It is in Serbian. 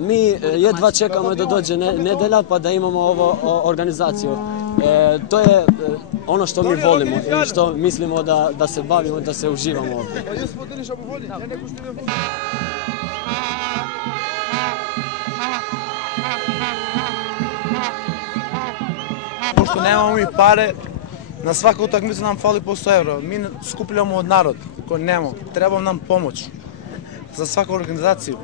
Mi jedva čekamo da dođe nedelja pa da imamo ovo organizaciju. To je ono što mi volimo i što mislimo da se bavimo, da se uživamo ovdje. Pošto nemamo mi pare, na svaku utakmicu nam fali po 100 evra. Mi skupljamo od narod koji nemamo. Treba nam pomoć za svaku organizaciju.